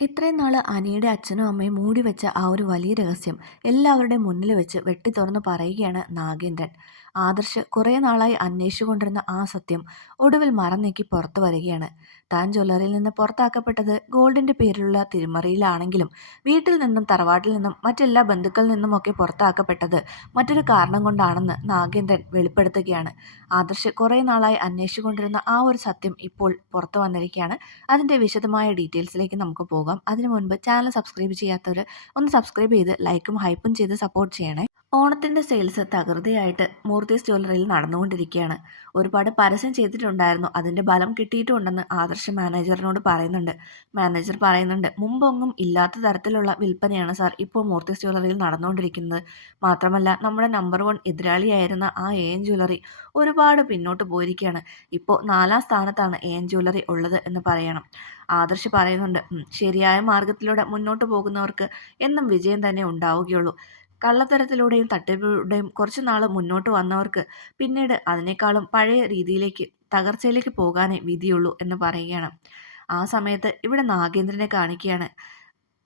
ഇത്രയും നാള് അനിയുടെ അച്ഛനും അമ്മയും മൂടി വെച്ച ആ ഒരു വലിയ രഹസ്യം എല്ലാവരുടെയും മുന്നിൽ വെച്ച് വെട്ടി തുറന്ന് പറയുകയാണ് നാഗേന്ദ്രൻ. ആദർശ് കുറേ നാളായി അന്വേഷിച്ചുകൊണ്ടിരുന്ന ആ സത്യം ഒടുവിൽ മറനീക്കി പുറത്തു വരികയാണ്. താൻ ജ്വല്ലറിയിൽ നിന്ന് പുറത്താക്കപ്പെട്ടത് ഗോൾഡിന്റെ പേരിലുള്ള തിരിമറിയിലാണെങ്കിലും വീട്ടിൽ നിന്നും തറവാട്ടിൽ നിന്നും മറ്റെല്ലാ ബന്ധുക്കളിൽ നിന്നുമൊക്കെ പുറത്താക്കപ്പെട്ടത് മറ്റൊരു കാരണം കൊണ്ടാണെന്ന് നാഗേന്ദ്രൻ വെളിപ്പെടുത്തുകയാണ്. ആദർശ് കുറേ നാളായി അന്വേഷിച്ചുകൊണ്ടിരുന്ന ആ ഒരു സത്യം ഇപ്പോൾ പുറത്തു വന്നിരിക്കുകയാണ്. അതിൻ്റെ വിശദമായ ഡീറ്റെയിൽസിലേക്ക് നമുക്ക് പോകാം. അതിനു മുൻപ് ചാനൽ സബ്സ്ക്രൈബ് ചെയ്യാത്തവർ ഒന്ന് സബ്സ്ക്രൈബ് ചെയ്ത് ലൈക്കും ഹൈപ്പും ചെയ്ത് സപ്പോർട്ട് ചെയ്യണേ. ഓണത്തിൻ്റെ സെയിൽസ് തകൃതിയായിട്ട് മൂർത്തീസ് ജ്വല്ലറിയിൽ നടന്നുകൊണ്ടിരിക്കുകയാണ്. ഒരുപാട് പരസ്യം ചെയ്തിട്ടുണ്ടായിരുന്നു, അതിൻ്റെ ഫലം കിട്ടിയിട്ടുണ്ടെന്ന് ആദർശ് മാനേജറിനോട് പറയുന്നുണ്ട്. മാനേജർ പറയുന്നുണ്ട്, മുമ്പൊന്നും ഇല്ലാത്ത തരത്തിലുള്ള വിൽപ്പനയാണ് സാർ ഇപ്പോൾ മൂർത്തീസ് ജ്വല്ലറിയിൽ നടന്നുകൊണ്ടിരിക്കുന്നത്. മാത്രമല്ല നമ്മുടെ നമ്പർ 1 എതിരാളിയായിരുന്ന ആ എൻ ജ്വല്ലറി ഒരുപാട് പിന്നോട്ട് പോയിരിക്കുകയാണ്. ഇപ്പോൾ 4ാം സ്ഥാനത്താണ് എൻ ജ്വല്ലറി ഉള്ളത് എന്ന് പറയണം. ആദർശ് പറയുന്നുണ്ട്, ശരിയായ മാർഗത്തിലൂടെ മുന്നോട്ട് പോകുന്നവർക്ക് എന്നും വിജയം തന്നെ ഉണ്ടാവുകയുള്ളൂ. കള്ളത്തരത്തിലൂടെയും തട്ടിപ്പിലൂടെയും കുറച്ച് നാൾ മുന്നോട്ട് വന്നവർക്ക് പിന്നീട് അതിനേക്കാളും പഴയ രീതിയിലേക്ക് തകർച്ചയിലേക്ക് പോകാനേ വിധിയുള്ളൂ എന്ന് പറയുകയാണ്. ആ സമയത്ത് ഇവിടെ നാഗേന്ദ്രനെ കാണിക്കുകയാണ്.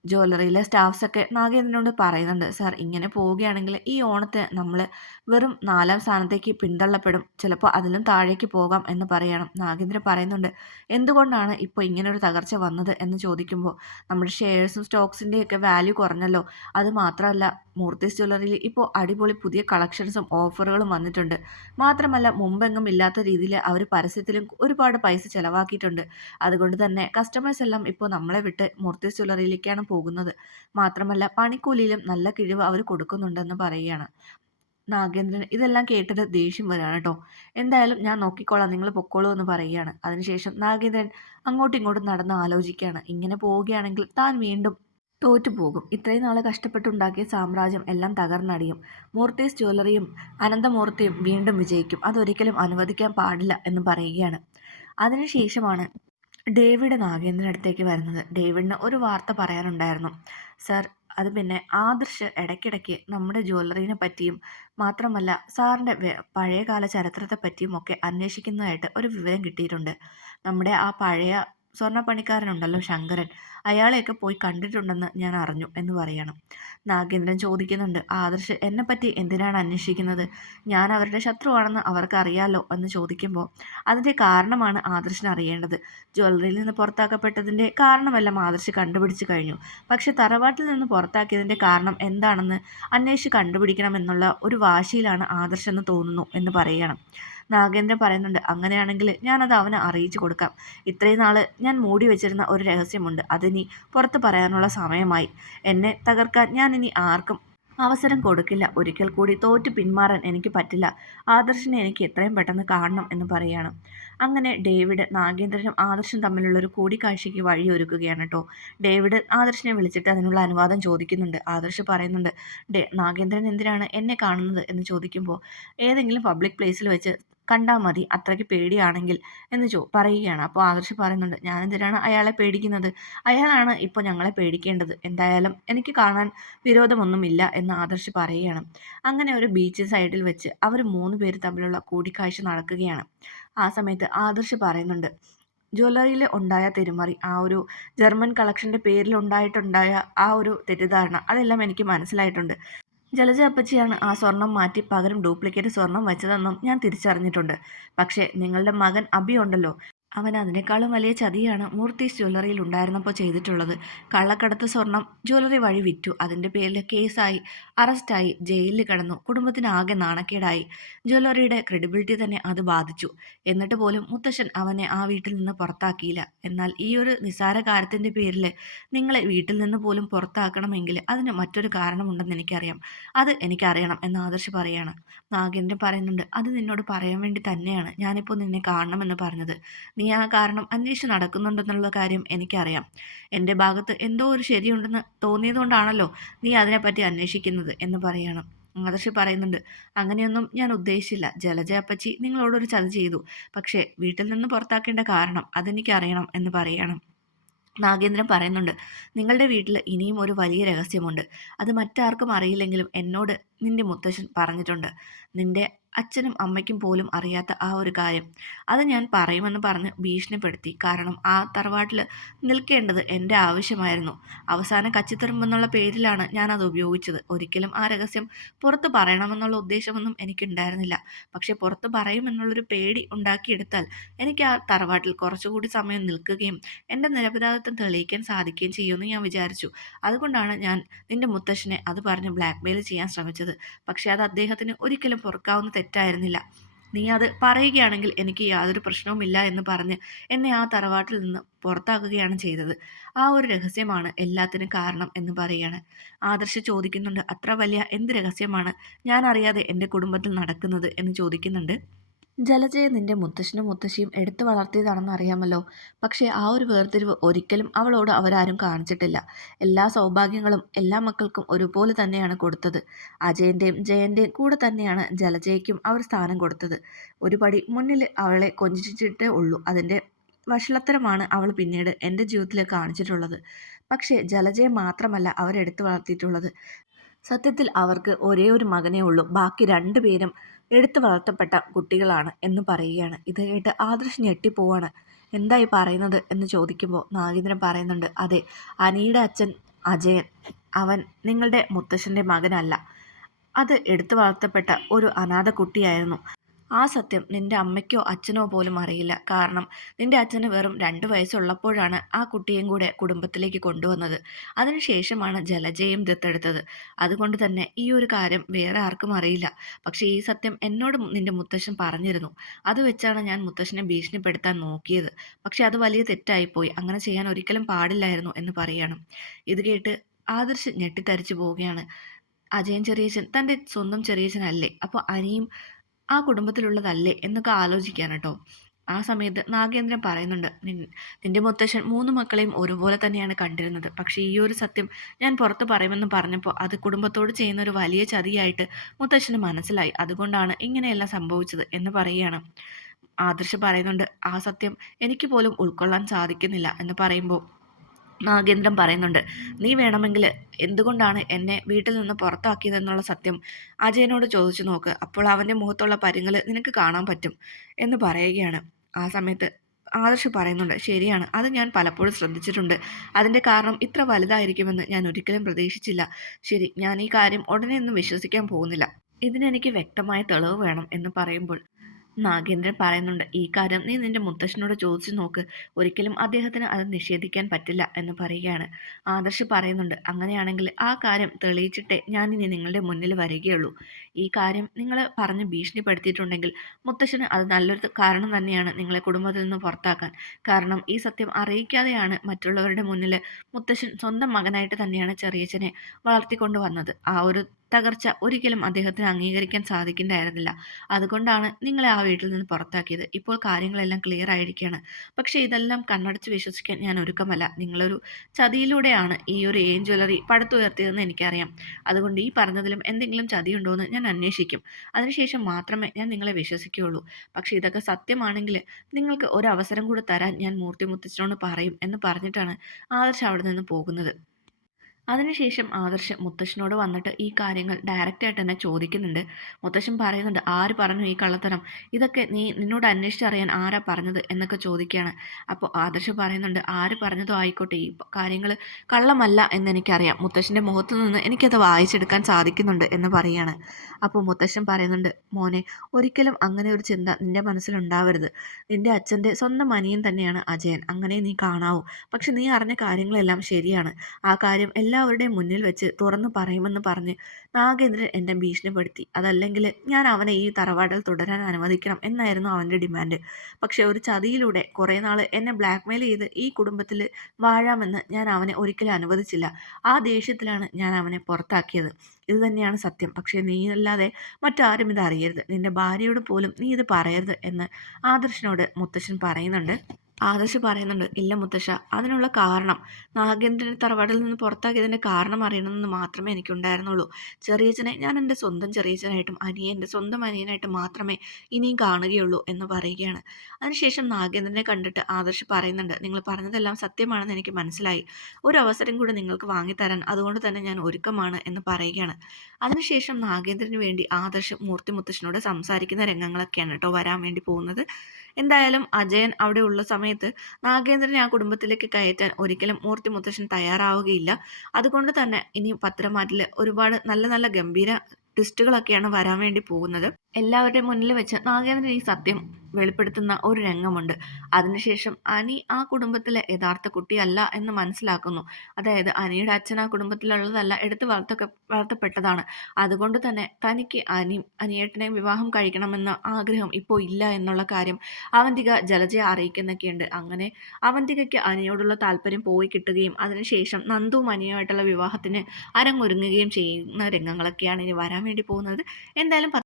ജ്വല്ലറിയിലെ സ്റ്റാഫ്സൊക്കെ നാഗേന്ദ്രനോട് പറയുന്നുണ്ട്, സാർ ഇങ്ങനെ പോവുകയാണെങ്കിൽ ഈ ഓണത്തിന് നമ്മൾ വെറും 4ാം സ്ഥാനത്തേക്ക് പിന്തള്ളപ്പെടും, ചിലപ്പോൾ അതിലും താഴേക്ക് പോകാം എന്ന് പറയണം. നാഗേന്ദ്രൻ പറയുന്നുണ്ട്, എന്തുകൊണ്ടാണ് ഇപ്പോൾ ഇങ്ങനൊരു തകർച്ച വന്നത് എന്ന് ചോദിക്കുമ്പോൾ നമ്മുടെ ഷെയർസും സ്റ്റോക്സിൻ്റെയൊക്കെ വാല്യൂ കുറഞ്ഞല്ലോ. അത് മാത്രമല്ല മൂർത്തീസ് ജ്വല്ലറിയിൽ ഇപ്പോൾ അടിപൊളി പുതിയ കളക്ഷൻസും ഓഫറുകളും വന്നിട്ടുണ്ട്. മാത്രമല്ല മുമ്പെങ്ങും ഇല്ലാത്ത രീതിയിൽ അവർ പരസ്യത്തിലും ഒരുപാട് പൈസ ചിലവാക്കിയിട്ടുണ്ട്. അതുകൊണ്ട് തന്നെ കസ്റ്റമേഴ്സ് എല്ലാം ഇപ്പോൾ നമ്മളെ വിട്ട് മൂർത്തീസ് ജ്വല്ലറിയിലേക്കാണ് പോകുന്നത്. മാത്രമല്ല പണിക്കൂലിയിലും നല്ല കിഴിവ് അവർ കൊടുക്കുന്നുണ്ടെന്ന് പറയുകയാണ്. നാഗേന്ദ്രൻ ഇതെല്ലാം കേട്ടിട്ട് ദേഷ്യം വരികയാണ് കേട്ടോ. എന്തായാലും ഞാൻ നോക്കിക്കോളാം, നിങ്ങൾ പൊക്കോളൂ എന്ന് പറയുകയാണ്. അതിനുശേഷം നാഗേന്ദ്രൻ അങ്ങോട്ടും ഇങ്ങോട്ടും നടന്ന് ആലോചിക്കുകയാണ്. ഇങ്ങനെ പോവുകയാണെങ്കിൽ താൻ വീണ്ടും തോറ്റുപോകും. ഇത്രയും നാൾ കഷ്ടപ്പെട്ടുണ്ടാക്കിയ സാമ്രാജ്യം എല്ലാം തകർന്നടിയും. മൂർത്തീസ് ജ്വല്ലറിയും അനന്തമൂർത്തിയും വീണ്ടും വിജയിക്കും. അതൊരിക്കലും അനുവദിക്കാൻ പാടില്ല എന്ന് പറയുകയാണ്. അതിനുശേഷമാണ് ഡേവിഡ് നാഗേന്ദ്രൻ്റെ അടുത്തേക്ക് വരുന്നത്. ഡേവിഡിന് ഒരു വാർത്ത പറയാനുണ്ടായിരുന്നു. സർ, അത് പിന്നെ ആദർശ് ഇടയ്ക്കിടയ്ക്ക് നമ്മുടെ ജ്വല്ലറീനെ പറ്റിയും മാത്രമല്ല സാറിൻ്റെ പഴയകാല ചരിത്രത്തെ പറ്റിയും ഒക്കെ അന്വേഷിക്കുന്നതായിട്ട് ഒരു വിവരം കിട്ടിയിട്ടുണ്ട്. നമ്മുടെ ആ പഴയ സ്വർണ്ണപ്പണിക്കാരനുണ്ടല്ലോ ശങ്കരൻ, അയാളെയൊക്കെ പോയി കണ്ടിട്ടുണ്ടെന്ന് ഞാൻ അറിഞ്ഞു എന്ന് പറയണം. നാഗേന്ദ്രൻ ചോദിക്കുന്നുണ്ട്, ആദർശ് എന്നെപ്പറ്റി എന്തിനാണ് അന്വേഷിക്കുന്നത്? ഞാൻ അവരുടെ ശത്രുവാണെന്ന് അവർക്ക് അറിയാലോ എന്ന് ചോദിക്കുമ്പോൾ അതിൻ്റെ കാരണമാണ് ആദർശിന് അറിയേണ്ടത്. ജ്വല്ലറിയിൽ നിന്ന് പുറത്താക്കപ്പെട്ടതിൻ്റെ കാരണമെല്ലാം ആദർശ് കണ്ടുപിടിച്ച് കഴിഞ്ഞു. പക്ഷെ തറവാട്ടിൽ നിന്ന് പുറത്താക്കിയതിൻ്റെ കാരണം എന്താണെന്ന് അന്വേഷിച്ച് കണ്ടുപിടിക്കണമെന്നുള്ള ഒരു വാശിയിലാണ് ആദർശ് എന്ന് തോന്നുന്നു എന്ന് പറയണം. നാഗേന്ദ്രൻ പറയുന്നുണ്ട്, അങ്ങനെയാണെങ്കിൽ ഞാനത് അവനെ അറിയിച്ചു കൊടുക്കാം. ഇത്രയും നാൾ ഞാൻ മൂടി വെച്ചിരുന്ന ഒരു രഹസ്യമുണ്ട്, അതിനി പുറത്ത് പറയാനുള്ള സമയമായി. എന്നെ തകർക്കാൻ ഞാൻ ഇനി ആർക്കും അവസരം കൊടുക്കില്ല. ഒരിക്കൽ കൂടി തോറ്റു പിന്മാറാൻ എനിക്ക് പറ്റില്ല. ആദർശിനെ എനിക്ക് എത്രയും പെട്ടെന്ന് കാണണം എന്ന് പറയണം. അങ്ങനെ ഡേവിഡ് നാഗേന്ദ്രനും ആദർശും തമ്മിലുള്ളൊരു കൂടിക്കാഴ്ചയ്ക്ക് വഴിയൊരുക്കുകയാണ് കേട്ടോ. ഡേവിഡ് ആദർശിനെ വിളിച്ചിട്ട് അതിനുള്ള അനുവാദം ചോദിക്കുന്നുണ്ട്. ആദർശ് പറയുന്നുണ്ട്, നാഗേന്ദ്രൻ എന്തിനാണ് എന്നെ കാണുന്നത് എന്ന് ചോദിക്കുമ്പോൾ ഏതെങ്കിലും പബ്ലിക് പ്ലേസിൽ വെച്ച് കണ്ടാൽ മതി, അത്രയ്ക്ക് പേടിയാണെങ്കിൽ എന്ന് പറയുകയാണ്. അപ്പോൾ ആദർശ് പറയുന്നുണ്ട്, ഞാനെന്തിനാണ് അയാളെ പേടിക്കുന്നത്? അയാളാണ് ഇപ്പോൾ ഞങ്ങളെ പേടിക്കേണ്ടത്. എന്തായാലും എനിക്ക് കാണാൻ വിരോധമൊന്നുമില്ല എന്ന് ആദർശ് പറയുകയാണ്. അങ്ങനെ ഒരു ബീച്ച് സൈഡിൽ വെച്ച് അവർ 3 പേര് തമ്മിലുള്ള കൂടിക്കാഴ്ച നടക്കുകയാണ്. ആ സമയത്ത് ആദർശ് പറയുന്നുണ്ട്, ജ്വല്ലറിയിൽ ഉണ്ടായ തിരിമറി, ആ ഒരു ജർമ്മൻ കളക്ഷൻ്റെ പേരിൽ ഉണ്ടായിട്ടുണ്ടായ ആ ഒരു തെറ്റിദ്ധാരണ, അതെല്ലാം എനിക്ക് മനസ്സിലായിട്ടുണ്ട്. ജലജ അപ്പച്ചിയാണ് ആ സ്വർണം മാറ്റി പകരം ഡ്യൂപ്ലിക്കേറ്റ് സ്വർണം വെച്ചതെന്നും ഞാൻ തിരിച്ചറിഞ്ഞിട്ടുണ്ട്. പക്ഷേ നിങ്ങളുടെ മകൻ അബി ഉണ്ടല്ലോ, അവൻ അതിനേക്കാളും വലിയ ചതിയാണ് മൂർത്തീസ് ജ്വല്ലറിയിൽ ഉണ്ടായിരുന്നപ്പോൾ ചെയ്തിട്ടുള്ളത്. കള്ളക്കടത്ത് സ്വർണം ജ്വല്ലറി വഴി വിറ്റു. അതിൻ്റെ പേരിൽ കേസായി, അറസ്റ്റായി, ജയിലിൽ കിടന്നു. കുടുംബത്തിനാകെ നാണക്കേടായി. ജ്വല്ലറിയുടെ ക്രെഡിബിലിറ്റി തന്നെ അത് ബാധിച്ചു. എന്നിട്ട് പോലും മുത്തശ്ശൻ അവനെ ആ വീട്ടിൽ നിന്ന് പുറത്താക്കിയില്ല. എന്നാൽ ഈ ഒരു നിസ്സാര കാര്യത്തിൻ്റെ പേരിൽ നിങ്ങളെ വീട്ടിൽ നിന്ന് പോലും പുറത്താക്കണമെങ്കിൽ അതിന് മറ്റൊരു കാരണമുണ്ടെന്ന് എനിക്കറിയാം. അത് എനിക്കറിയണം എന്ന് ആദർശ് പറയാണ്. നാഗേന്ദ്രൻ പറയുന്നുണ്ട്, അത് നിന്നോട് പറയാൻ വേണ്ടി തന്നെയാണ് ഞാനിപ്പോൾ നിന്നെ കാണണമെന്ന് പറഞ്ഞത്. നീ ആ കാരണം അന്വേഷിച്ച് നടക്കുന്നുണ്ടെന്നുള്ള കാര്യം എനിക്കറിയാം. എൻ്റെ ഭാഗത്ത് എന്തോ ഒരു ശരിയുണ്ടെന്ന് തോന്നിയതുകൊണ്ടാണല്ലോ നീ അതിനെപ്പറ്റി അന്വേഷിക്കുന്നത് എന്ന് പറയണം. ആദർശ് പറയുന്നുണ്ട്, അങ്ങനെയൊന്നും ഞാൻ ഉദ്ദേശിച്ചില്ല. ജലജ അപ്പച്ചി നിങ്ങളോടൊരു ചതി ചെയ്തു. പക്ഷേ വീട്ടിൽ നിന്ന് പുറത്താക്കേണ്ട കാരണം അതെനിക്കറിയണം എന്ന് പറയണം. നാഗേന്ദ്രൻ പറയുന്നുണ്ട്, നിങ്ങളുടെ വീട്ടിൽ ഇനിയും ഒരു വലിയ രഹസ്യമുണ്ട്. അത് മറ്റാർക്കും അറിയില്ലെങ്കിലും എന്നോട് നിന്റെ മുത്തശ്ശൻ പറഞ്ഞിട്ടുണ്ട്. നിന്റെ അച്ഛനും അമ്മയ്ക്കും പോലും അറിയാത്ത ആ ഒരു കാര്യം അത് ഞാൻ പറയുമെന്ന് പറഞ്ഞ് ഭീഷണിപ്പെടുത്തി. കാരണം ആ തറവാട്ടിൽ നിൽക്കേണ്ടത് എൻ്റെ ആവശ്യമായിരുന്നു. അവസാനം കച്ചിത്തുരുമ്പെന്നുള്ള പേരിലാണ് ഞാനത് ഉപയോഗിച്ചത്. ഒരിക്കലും ആ രഹസ്യം പുറത്ത് പറയണമെന്നുള്ള ഉദ്ദേശമൊന്നും എനിക്കുണ്ടായിരുന്നില്ല. പക്ഷെ പുറത്ത് പറയുമെന്നുള്ളൊരു പേടി ഉണ്ടാക്കിയെടുത്താൽ എനിക്ക് ആ തറവാട്ടിൽ കുറച്ചുകൂടി സമയം നിൽക്കുകയും എൻ്റെ നിരപരാധിത്വം തെളിയിക്കാൻ സാധിക്കുകയും ചെയ്യുമെന്ന് ഞാൻ വിചാരിച്ചു. അതുകൊണ്ടാണ് ഞാൻ നിന്റെ മുത്തശ്ശനെ അത് പറഞ്ഞ് ബ്ലാക്ക്മെയിൽ ചെയ്യാൻ ശ്രമിച്ചത്. പക്ഷെ അത് അദ്ദേഹത്തിന് ഒരിക്കലും പൊറുക്കാവുന്ന തെറ്റായിരുന്നില്ല. നീ അത് പറയുകയാണെങ്കിൽ എനിക്ക് യാതൊരു പ്രശ്നവുമില്ല എന്ന് പറഞ്ഞ് എന്നെ ആ തറവാട്ടിൽ നിന്ന് പുറത്താക്കുകയാണ് ചെയ്തത്. ആ ഒരു രഹസ്യമാണ് എല്ലാത്തിനും കാരണം എന്ന് പറയുകയാണ്. ആദർശ് ചോദിക്കുന്നുണ്ട്, അത്ര വലിയ എന്ത് രഹസ്യമാണ് ഞാൻ അറിയാതെ എൻ്റെ കുടുംബത്തിൽ നടക്കുന്നത് എന്ന് ചോദിക്കുന്നുണ്ട്. ജലജയെ നിന്റെ മുത്തശ്ശനും മുത്തശ്ശിയും എടുത്തു വളർത്തിയതാണെന്ന് അറിയാമല്ലോ. പക്ഷേ ആ ഒരു വേർതിരിവ് ഒരിക്കലും അവളോട് അവരാരും കാണിച്ചിട്ടില്ല. എല്ലാ സൗഭാഗ്യങ്ങളും എല്ലാ മക്കൾക്കും ഒരുപോലെ തന്നെയാണ് കൊടുത്തത്. അജയൻ്റെയും ജയൻ്റെയും കൂടെ തന്നെയാണ് ജലജയ്ക്കും അവർ സ്ഥാനം കൊടുത്തത്. ഒരു പടി മുന്നിൽ അവളെ കൊഞ്ചിച്ചിട്ടേ ഉള്ളൂ. അതിൻ്റെ വഷളത്തരമാണ് അവൾ പിന്നീട് എൻ്റെ ജീവിതത്തിൽ കാണിച്ചിട്ടുള്ളത്. പക്ഷേ ജലജയെ മാത്രമല്ല അവരെടുത്തു വളർത്തിയിട്ടുള്ളത്. സത്യത്തിൽ അവർക്ക് ഒരേ ഒരു മകനേ ഉള്ളൂ. ബാക്കി രണ്ടുപേരും എടുത്തു വളർത്തപ്പെട്ട കുട്ടികളാണ് എന്ന് പറയുകയാണ്. ഇത് കേട്ട് ആദർശ് ഞെട്ടിപ്പോവാണ്. എന്തായി പറയുന്നത് എന്ന് ചോദിക്കുമ്പോൾ നാഗേന്ദ്രൻ പറയുന്നുണ്ട്, അതെ, അനിയുടെ അച്ഛൻ അജയൻ, അവൻ നിങ്ങളുടെ മുത്തശ്ശൻ്റെ മകനല്ല. അത് എടുത്തു വളർത്തപ്പെട്ട ഒരു അനാഥ കുട്ടിയായിരുന്നു. ആ സത്യം നിന്റെ അമ്മയ്ക്കോ അച്ഛനോ പോലും അറിയില്ല. കാരണം നിന്റെ അച്ഛന് വെറും 2 വയസ്സുള്ളപ്പോഴാണ് ആ കുട്ടിയും കൂടെ കുടുംബത്തിലേക്ക് കൊണ്ടുവന്നത്. അതിനുശേഷമാണ് ജലജയും ദത്തെടുത്തത്. അതുകൊണ്ട് തന്നെ ഈ ഒരു കാര്യം വേറെ ആർക്കും അറിയില്ല. പക്ഷേ ഈ സത്യം എന്നോട് നിന്റെ മുത്തശ്ശൻ പറഞ്ഞിരുന്നു. അത് വെച്ചാണ് ഞാൻ മുത്തശ്ശനെ ഭീഷണിപ്പെടുത്താൻ നോക്കിയത്. പക്ഷെ അത് വലിയ തെറ്റായിപ്പോയി. അങ്ങനെ ചെയ്യാൻ ഒരിക്കലും പാടില്ലായിരുന്നു എന്ന് പറയാണ്. ഇത് കേട്ട് ആദർശ് ഞെട്ടിത്തരിച്ചു പോവുകയാണ്. അജയൻ ചെറിയച്ഛൻ തൻ്റെ സ്വന്തം ചെറിയച്ഛനല്ലേ? അപ്പോൾ അനിയും ആ കുടുംബത്തിലുള്ളതല്ലേ എന്നൊക്കെ ആലോചിക്കാൻ കേട്ടോ. ആ സമയത്ത് നാഗേന്ദ്രൻ പറയുന്നുണ്ട്, നിന്റെ മുത്തശ്ശൻ 3 മക്കളെയും ഒരുപോലെ തന്നെയാണ് കണ്ടിരുന്നത്. പക്ഷേ ഈ ഒരു സത്യം ഞാൻ പുറത്ത് പറയുമെന്ന് പറഞ്ഞപ്പോൾ അത് കുടുംബത്തോട് ചെയ്യുന്ന ഒരു വലിയ ചതിയായിട്ട് മുത്തശ്ശന് മനസ്സിലായി. അതുകൊണ്ടാണ് ഇങ്ങനെയെല്ലാം സംഭവിച്ചത് എന്ന് പറയുകയാണ്. ആദർശ് പറയുന്നുണ്ട്, ആ സത്യം എനിക്ക് പോലും ഉൾക്കൊള്ളാൻ സാധിക്കുന്നില്ല എന്ന് പറയുമ്പോൾ നാഗേന്ദ്രൻ പറയുന്നുണ്ട്, നീ വേണമെങ്കിൽ എന്തുകൊണ്ടാണ് എന്നെ വീട്ടിൽ നിന്ന് പുറത്താക്കിയതെന്നുള്ള സത്യം അജയനോട് ചോദിച്ചു നോക്ക്. അപ്പോൾ അവൻ്റെ മുഖത്തുള്ള പരുങ്ങൽ നിനക്ക് കാണാൻ പറ്റും എന്ന് പറയുകയാണ്. ആ സമയത്ത് ആദർശ് പറയുന്നുണ്ട്, ശരിയാണ്, അത് ഞാൻ പലപ്പോഴും ശ്രദ്ധിച്ചിട്ടുണ്ട്. അതിൻ്റെ കാരണം ഇത്ര വലുതായിരിക്കുമെന്ന് ഞാൻ ഒരിക്കലും പ്രതീക്ഷിച്ചില്ല. ശരി, ഞാൻ ഈ കാര്യം ഉടനെ ഒന്നും വിശ്വസിക്കാൻ പോകുന്നില്ല. ഇതിനെനിക്ക് വ്യക്തമായ തെളിവ് വേണം എന്ന് പറയുമ്പോൾ നാഗേന്ദ്രൻ പറയുന്നുണ്ട്, ഈ കാര്യം നീ നിന്റെ മുത്തശ്ശനോട് ചോദിച്ചു നോക്ക്. ഒരിക്കലും അദ്ദേഹത്തിന് അത് നിഷേധിക്കാൻ പറ്റില്ല എന്ന് പറയുകയാണ്. ആദർശ് പറയുന്നുണ്ട്, അങ്ങനെയാണെങ്കിൽ ആ കാര്യം തെളിയിച്ചിട്ടേ ഞാൻ ഇനി നിങ്ങളുടെ മുന്നിൽ വരികയുള്ളൂ. ഈ കാര്യം നിങ്ങൾ പറഞ്ഞ് ഭീഷണിപ്പെടുത്തിയിട്ടുണ്ടെങ്കിൽ മുത്തശ്ശന് അത് നല്ലൊരു കാരണം തന്നെയാണ് നിങ്ങളെ കുടുംബത്തിൽ നിന്ന് പുറത്താക്കാൻ. കാരണം ഈ സത്യം അറിയിക്കാതെയാണ് മറ്റുള്ളവരുടെ മുന്നിൽ മുത്തശ്ശൻ സ്വന്തം മകനായിട്ട് തന്നെയാണ് ചെറിയച്ഛനെ വളർത്തിക്കൊണ്ട് വന്നത്. ആ ഒരു തകർച്ച ഒരിക്കലും അദ്ദേഹത്തിന് അംഗീകരിക്കാൻ സാധിക്കേണ്ടായിരുന്നില്ല. അതുകൊണ്ടാണ് നിങ്ങളെ ആ വീട്ടിൽ നിന്ന് പുറത്താക്കിയത്. ഇപ്പോൾ കാര്യങ്ങളെല്ലാം ക്ലിയർ ആയിരിക്കുകയാണ്. പക്ഷേ ഇതെല്ലാം കണ്ണടച്ച് വിശ്വസിക്കാൻ ഞാൻ ഒരുക്കമല്ല. നിങ്ങളൊരു ചതിയിലൂടെയാണ് ഈ ഒരു ജ്വല്ലറി പടുത്തുയർത്തിയതെന്ന് എനിക്കറിയാം. അതുകൊണ്ട് ഈ പറഞ്ഞതിലും എന്തെങ്കിലും ചതിയുണ്ടോ എന്ന് ഞാൻ അന്വേഷിക്കും. അതിനുശേഷം മാത്രമേ ഞാൻ നിങ്ങളെ വിശ്വസിക്കുകയുള്ളൂ. പക്ഷേ ഇതൊക്കെ സത്യമാണെങ്കിൽ നിങ്ങൾക്ക് ഒരു അവസരം കൂടെ തരാൻ ഞാൻ മൂർത്തി മുത്തച്ഛനോട് പറയും എന്ന് പറഞ്ഞിട്ടാണ് ആദർശ് അവിടെ നിന്ന് പോകുന്നത്. അതിനുശേഷം ആദർശ് മുത്തശ്ശനോട് വന്നിട്ട് ഈ കാര്യങ്ങൾ ഡയറക്റ്റായിട്ട് തന്നെ ചോദിക്കുന്നുണ്ട്. മുത്തശ്ശൻ പറയുന്നുണ്ട്, ആര് പറഞ്ഞു ഈ കള്ളത്തരം? ഇതൊക്കെ നിന്നോട് അന്വേഷിച്ചറിയാൻ ആരാ പറഞ്ഞത് എന്നൊക്കെ ചോദിക്കുകയാണ്. അപ്പോൾ ആദർശ് പറയുന്നുണ്ട്, ആര് പറഞ്ഞതോ ആയിക്കോട്ടെ, ഈ കാര്യങ്ങൾ കള്ളമല്ല എന്നെനിക്കറിയാം. മുത്തശ്ശൻ്റെ മുഖത്തു നിന്ന് എനിക്കത് വായിച്ചെടുക്കാൻ സാധിക്കുന്നുണ്ട് എന്ന് പറയുകയാണ്. അപ്പോൾ മുത്തശ്ശൻ പറയുന്നുണ്ട്, മോനെ, ഒരിക്കലും അങ്ങനെ ഒരു ചിന്ത നിൻ്റെ മനസ്സിലുണ്ടാവരുത്. നിൻ്റെ അച്ഛൻ്റെ സ്വന്തം അനിയൻ തന്നെയാണ് അജയൻ. അങ്ങനെ നീ കാണാവൂ. പക്ഷെ നീ അറിഞ്ഞ കാര്യങ്ങളെല്ലാം ശരിയാണ്. ആ കാര്യം എല്ലാവരുടെയും മുന്നിൽ വെച്ച് തുറന്നു പറയുമെന്ന് പറഞ്ഞ് നാഗേന്ദ്രൻ എന്നെ ഭീഷണിപ്പെടുത്തി. അതല്ലെങ്കിൽ ഞാൻ അവനെ ഈ തറവാട്ടിൽ തുടരാൻ അനുവദിക്കണം എന്നായിരുന്നു അവൻ്റെ ഡിമാൻഡ്. പക്ഷെ ഒരു ചതിയിലൂടെ കുറേ നാൾ എന്നെ ബ്ലാക്ക്മെയിൽ ചെയ്ത് ഈ കുടുംബത്തിൽ വാഴാമെന്ന് ഞാൻ അവനെ ഒരിക്കലും അനുവദിച്ചില്ല. ആ ദേഷ്യത്തിലാണ് ഞാൻ അവനെ പുറത്താക്കിയത്. ഇത് തന്നെയാണ് സത്യം. പക്ഷേ നീയല്ലാതെ മറ്റാരും ഇത് അറിയരുത്. നിന്റെ ഭാര്യയോട് പോലും നീ ഇത് പറയരുത് എന്ന് ആദർശിനോട് മുത്തശ്ശൻ പറയുന്നുണ്ട്. ആദർശ് പറയുന്നുണ്ട്, "ഇല്ല മുത്തശ്ശ, അതിനുള്ള കാരണം നാഗേന്ദ്രനെ തറവാട്ടിൽ നിന്ന് പുറത്താക്കിയതിൻ്റെ കാരണം അറിയണമെന്ന് മാത്രമേ എനിക്കുണ്ടായിരുന്നുള്ളൂ. ചെറിയച്ഛനെ ഞാൻ എൻ്റെ സ്വന്തം ചെറിയച്ഛനായിട്ടും അനിയൻ എൻ്റെ സ്വന്തം അനിയനായിട്ടും മാത്രമേ ഇനിയും കാണുകയുള്ളൂ" എന്ന് പറയുകയാണ്. അതിനുശേഷം നാഗേന്ദ്രനെ കണ്ടിട്ട് ആദർശ് പറയുന്നുണ്ട്, "നിങ്ങൾ പറഞ്ഞതെല്ലാം സത്യമാണെന്ന് എനിക്ക് മനസ്സിലായി. ഒരു അവസരം കൂടി നിങ്ങൾക്ക് വാങ്ങിത്തരാൻ അതുകൊണ്ട് തന്നെ ഞാൻ ഒരുക്കമാണ്" എന്ന് പറയുകയാണ്. അതിനുശേഷം നാഗേന്ദ്രന് വേണ്ടി ആദർശ് മൂർത്തി മുത്തശ്ശനോട് സംസാരിക്കുന്ന രംഗങ്ങളൊക്കെയാണ് കേട്ടോ വരാൻ വേണ്ടി പോകുന്നത്. എന്തായാലും അജയൻ അവിടെ ഉള്ള സമയത്ത് നാഗേന്ദ്രനെ ആ കുടുംബത്തിലേക്ക് കയറ്റാൻ ഒരിക്കലും മൂർത്തി മുത്തശ്ശൻ തയ്യാറാവുകയില്ല. അതുകൊണ്ട് തന്നെ ഇനി പത്രമാറ്റിൽ ഒരുപാട് നല്ല നല്ല ഗംഭീര ട്വിസ്റ്റുകളൊക്കെയാണ് വരാൻ വേണ്ടി പോകുന്നത്. എല്ലാവരുടെയും മുന്നിൽ വെച്ച് നാഗേന്ദ്രൻ ഈ സത്യം വെളിപ്പെടുത്തുന്ന ഒരു രംഗമുണ്ട്. അതിനുശേഷം അനി ആ കുടുംബത്തിലെ യഥാർത്ഥ കുട്ടിയല്ല എന്ന് മനസ്സിലാക്കുന്നു. അതായത് അനിയുടെ അച്ഛൻ ആ കുടുംബത്തിലുള്ളതല്ല, എടുത്ത് വളർത്തപ്പെട്ടതാണ്. അതുകൊണ്ട് തന്നെ തനിക്ക് അനിയേട്ടനെ വിവാഹം കഴിക്കണമെന്ന ആഗ്രഹം ഇപ്പോൾ ഇല്ല എന്നുള്ള കാര്യം അവന്തിക ജലജയെ അറിയിക്കുന്നൊക്കെയുണ്ട്. അങ്ങനെ അവന്തികയ്ക്ക് അനിയോടുള്ള താല്പര്യം പോയി കിട്ടുകയും അതിനുശേഷം നന്ദുവും അനിയുമായിട്ടുള്ള വിവാഹത്തിന് അരങ്ങൊരുങ്ങുകയും ചെയ്യുന്ന രംഗങ്ങളൊക്കെയാണ് ഇനി വരാൻ വേണ്ടി പോകുന്നത്. എന്തായാലും